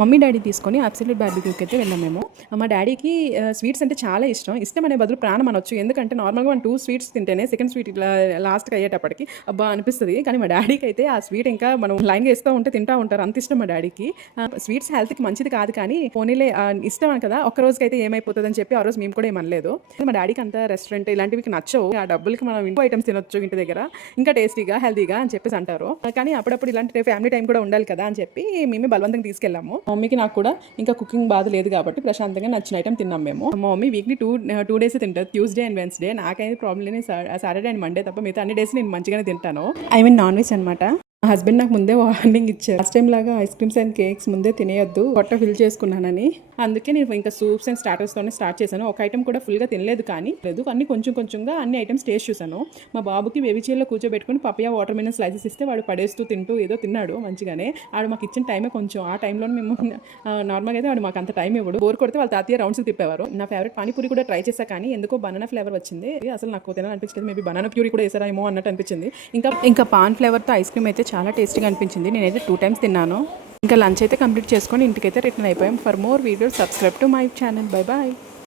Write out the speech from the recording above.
Mummy daddy తీసుకొని absolute బార్బిక్యూకి అయితే వెళ్ళాం మేము. మా డాడీకి స్వీట్స్ అంటే చాలా ఇష్టం అనే బదులు ప్రాణం అనొచ్చు. ఎందుకంటే నార్మల్గా మనం 2 స్వీట్స్ తింటేనే సెకండ్ స్వీట్ ఇట్లా లాస్ట్కి అయ్యేటప్పటికి అబ్బా అనిపిస్తుంది. కానీ మా డాడీకి అయితే ఆ స్వీట్ ఇంకా మనం లైన్గా ఇస్తూ ఉంటే తింటూ ఉంటారు, అంత ఇష్టం మా డాడీకి. స్వీట్స్ హెల్త్కి మంచిది కాదు, కానీ పోనీలే ఇష్టం కదా, ఒక్క రోజుకి అయితే ఏమైపోతుంది అని చెప్పి ఆ రోజు మేము కూడా ఏమనలేదు. మా డాడీకి అంత రెస్టారెంట్ ఇలాంటివి నచ్చవు. ఆ డబ్బులకి మనం ఇంకో ఐటమ్స్ తినొచ్చు ఇంటి దగ్గర, ఇంకా టేస్టీగా హెల్తీగా అని చెప్పేసి అంటారు. కానీ అప్పుడప్పుడు ఇలాంటి ఫ్యామిలీ టైం కూడా ఉండాలి కదా అని చెప్పి మేమే బలవంతంగా తీసుకెళ్ళాము. మమ్మీకి నాకు కూడా ఇంకా కుకింగ్ బాధ లేదు కాబట్టి ప్రశాంతంగా నచ్చిన ఐటమ్ తిన్నాం మేము. మా మమ్మీ వీక్లీ టూ డేస్ తింటారు, ట్యూస్డే అండ్ వెన్స్డే. నాకైతే ప్రాబ్లం లేదు, సాటర్డే అండ్ మండే తప్ప మిగతా అన్ని డేస్ నేను మంచిగానే తింటాను. ఐ మీన్ నాన్ వెజ్ అనమాట. మా హస్బెండ్ నాకు ముందే వార్నింగ్ ఇచ్చారు, లాస్ట్ టైం లాగా ఐస్ క్రీమ్స్ అండ్ కేక్స్ ముందే తినేయొద్దు, పొట్ట ఫిల్ చేసుకున్నానని. అందుకే నేను ఇంకా సూప్స్ అండ్ స్టార్టర్స్తోనే స్టార్ట్ చేశాను. ఒక ఐటమ్ కూడా ఫుల్గా తినలేదు, కానీ లేదు అన్ని కొంచెంగా అన్ని ఐటమ్స్ టేస్ట్ చూశాను. మా బాబుకి బేబీ చైర్లో కూర్చోబెట్టుకుని పపియా వాటర్ మిలన్ స్లైసెస్ ఇస్తే వాడు పడేస్తూ తింటూ ఏదో తిన్నాడు మంచిగానే. ఆడు మాకు ఇచ్చిన టైమే కొంచెం, ఆ టైంలో మేము నార్మల్గా అయితే వాడు మాకు అంత టైం ఇవ్వడు. బోర్ కొడితే వాళ్ళ తాతయ్య రౌండ్స్ తిప్పేవారు. నా ఫేవరెట్ పానీపూరి కూడా ట్రై చేశా, కానీ ఎందుకో బనానా ఫ్లేవర్ వచ్చింది. అసలు నాకు తినాలనిపించింది, మేబీ బనానా ప్యూరీ కూడా వేసారా ఏమో అన్నట్టు అనిపించింది. ఇంకా పాన్ ఫ్లేవర్తో ఐస్ క్రీమ్ అయితే చాలా టేస్టీగా అనిపించింది. నేనైతే 2 times తిన్నాను. ఇంకా లంచ్ అయితే కంప్లీట్ చేసుకొని ఇంటికైతే రిటర్న్ అయిపోయాం. For more videos subscribe to my channel. Bye bye.